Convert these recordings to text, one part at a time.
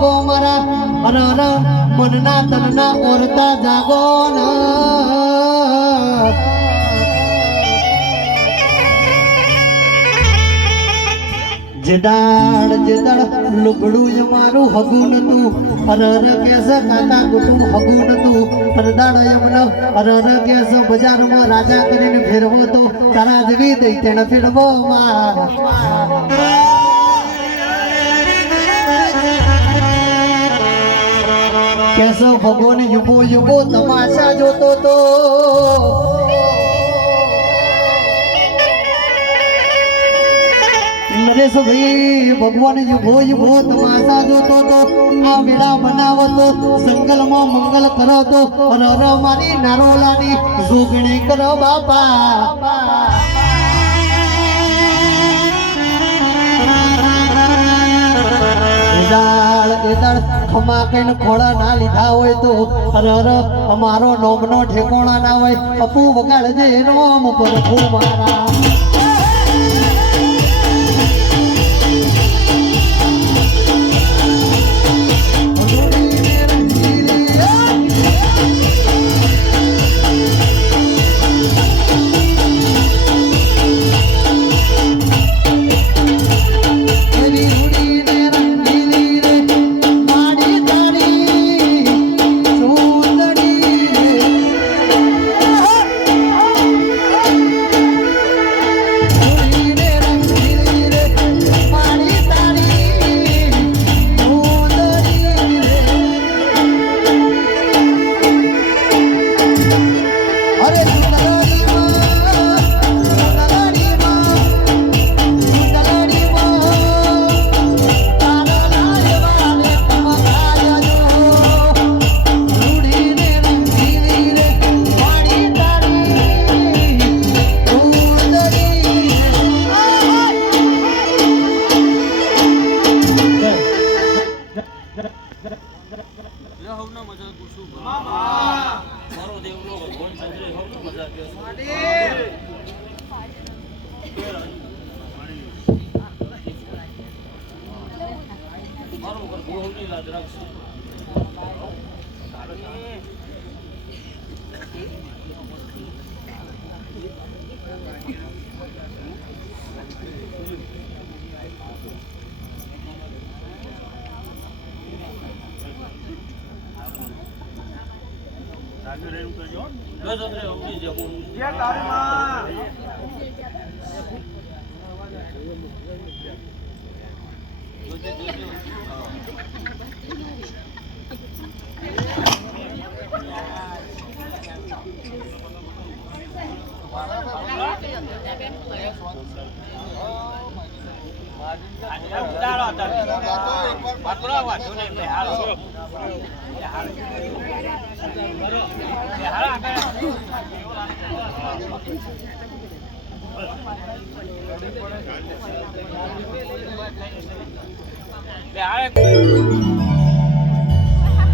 જાગો મારા અરર મનના તનના ઓરતા જાગો જેદાડ લુગડું મારું હગુન તું અરર કેસ કાકા ગુટું હગુન તું પરદાડ યમન અરર કેસ બજારમાં રાજા કરીને ફેરવો તો તારા જેવી દઈ તેને ફેરવો માર કેસો ભગવાન યુબો યુબો તમાશા જોતો તો નરેશ ભાઈ ભગવાન યુબો યુબો તમાશા જોતો તો આ મેળા બનાવો તો સંગલમાં મંગલ કરો તો અરર મારી નારોલાની જોગણી કરો બાપા ખમા કઈને ખોળા ના લીધા હોય તો અરર અમારો નોમનો ઠેકોણા ના હોય અપુ વગાડજે નોમ પર મારા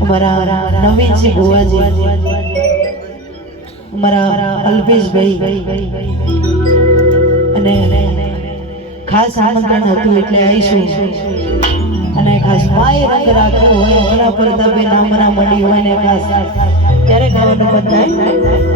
અમારા નવીનસિંહ ભુવાજી અમારા અલ્પેશભાઈ અને ખાસ આમંત્રણ હતું એટલે આવીશું અને ખાસ માય રંગ રાખ્યો હોય ઓલા પ્રતાપે નામના મળી હોય ને ખાસ ત્યારે ગાવાનું બધાય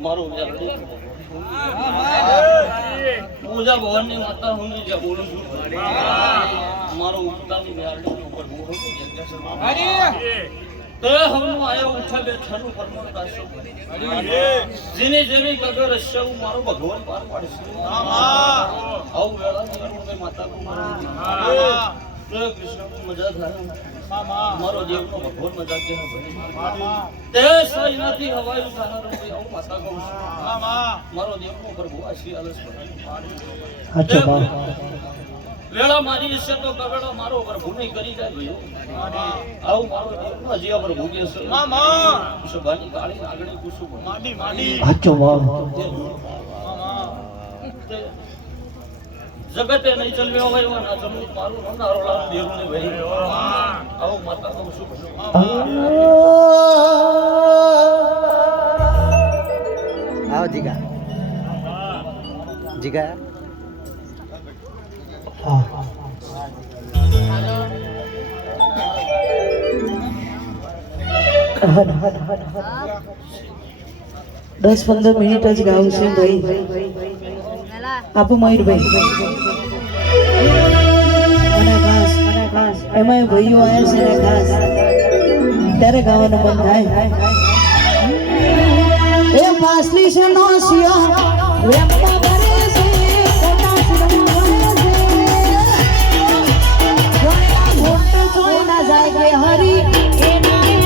મારું પૂજા ભવનની માતા હું જ્યાં બોલું છું મારો ઉપતાની મેળડી ઉપર હું તો હમનું આયો ઉઠા બે છનું પરમણ કાશો જેની જેની કગર હશે હું મારો ભગવાન પાર પાડશે આવું વેળા ની માતા કો કૃષ્ણ મજા થાય મારો દેવનો ભગવાન મજા કે તે સહી નથી હવાયું ખાનાર કોઈ આવું માતા કહું છું મારો દેવનો પ્રભુ આશી આલસ અચ્છા બા વેળા મારી હશે તો કવેડો મારો પ્રભુ નહીં કરી જાય આવું મારો દેવનો હજી આ પ્રભુ કે છે સભાની કાળી આગળી કુસુમ અચ્છા બા જગતે નહીં ચલવ્યો હોય ના ચલવું મારું નારો લાલ દેવને ભાઈ આવું માતા કહું છું આવો જીગા જીગા હા હદ હદ હદ હદ 10-15 મિનિટ જ ગાવું છે ભાઈ આપો મયુરભાઈ મને ખાસ એમાં ભાઈઓ આવ્યા છે ને ખાસ ત્યારે ગાવાનું મન થાય એ પાસલી છે નો સિયો વેમતા કરે છે કોટા સુરમા છે જોયા મોટો જોઈ ના જાય કે હરી એ નાય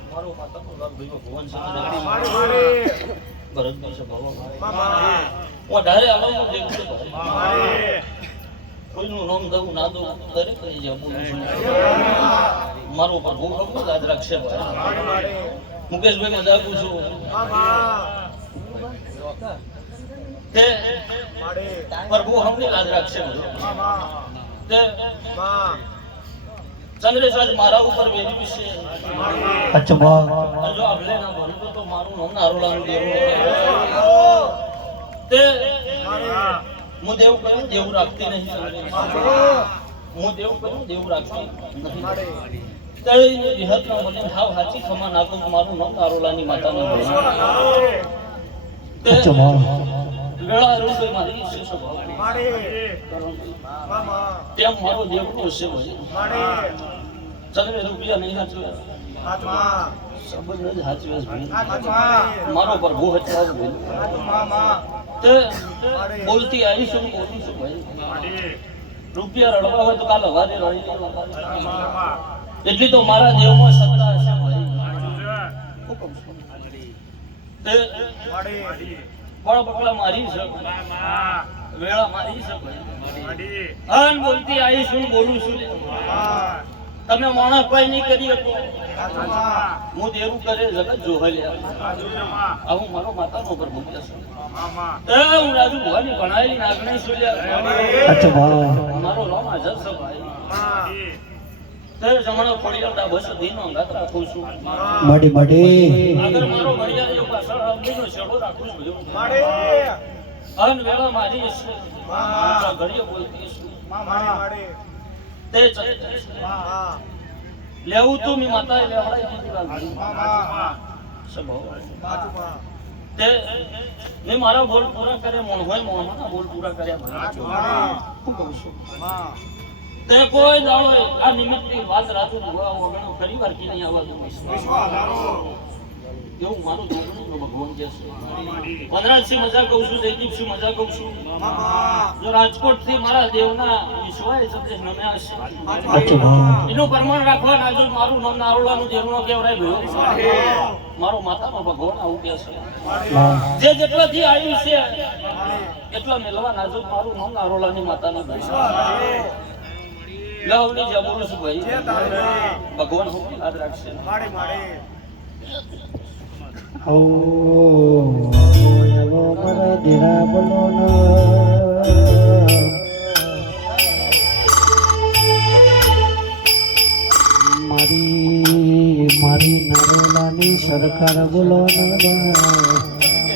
મારો માતાનો નામ ભગવાન છે ભરતભાઈ છે બાબા હું ધારે આવાનો દેવ છે કોઈનું નામ દઉં ના દઉં દરેક કરી જાવ મારો પર હું ખૂબ યાદ રાખશે ભાઈ મુકેશભાઈ મજાકું છું તે પ્રભુ હમને યાદ રાખશે તે ચંદ્રેશ મારા ઉપર વેરી છે અચ્છા જો આપણે ના ભણતો તો મારું નામ નારોલાનું દેવું તે હું દેવ કહ્યું દેવું રાખતી નહીં હું દેવ કહ્યું દેવું રાખતી નથી તળીની વિહતના મને હાવ હાચી ખમા નાખું મારું નામ નારોલાની માતાનું તે વેળા રૂપે મારી છે તેમ મારો દેવનો છે ભાઈ ચંદ્ર રૂપિયા નહીં હાચવ્યા સંબંધ જ હાચવ્યા ભાઈ મારો પર બહુ હચવાવ તે બોલતી આવીશું ને બોલીશું ભાઈ રૂપિયા રડવા હોય તો કાલ હવારે રડી એટલી તો મારા દેવમાં સત્તા હશે ભાઈ તે બળ બકલા મારી છે વેળા મારી છે ભાઈ અન બોલતી આવીશું બોલું છું તમે માણસ કોઈ નહીં કરી શકો હું દેવું કરે જગત જોહલ્યા આવું મારો માતાનો પર ભૂખ્યા છું હું રાજુ ભવાની ભણાયેલી નાગણી છું મારો નામ હાજર છે ભાઈ તે જમણો ખોડિયાર બસ દીનો અંગાત રાખું છું મડી મડી આગળ મારો ભણિયા જો પાછળ આવડીનો છેડો રાખું છું અન વેળા મારી છે ઘડીએ બોલતી છું તે લેવું તું મી માતાએ લેવડાઈ દીધું લાગી સબો તે ને મારા બોલ પૂરા કરે મોણ હોય મોણના બોલ પૂરા કર્યા ભણા હું કહું છું તે કોઈ દાડો આ નિમિત્તની વાત રાતું જોવા વગરનો ફરી વાર કી નહીં આવવા દઉં એવું મારું જોગણું ભગવાન જે છે વનરાજસિંહ મજા કહું છું જયદીપસિંહ મજા કહું છું જો રાજકોટ થી મારા દેવના વિશ્વાય સતીશ નમ્યા છે એનું પ્રમાણ રાખવા નાજુ મારું નામ નારોલાનું દેવનો કેવરાય ભયો મારો માતાનો ભગવાન આવું કે છે જે જેટલાથી આવ્યું છે એટલા મેલવા નાજુ મારું નામ નારોલાની માતાનો લવની જબરું છું ભાઈ ભગવાન હું યાદ રાખશે ઓ એવો મરે દેરા બોલો ન મારી નારોલાની સરકાર બોલો ન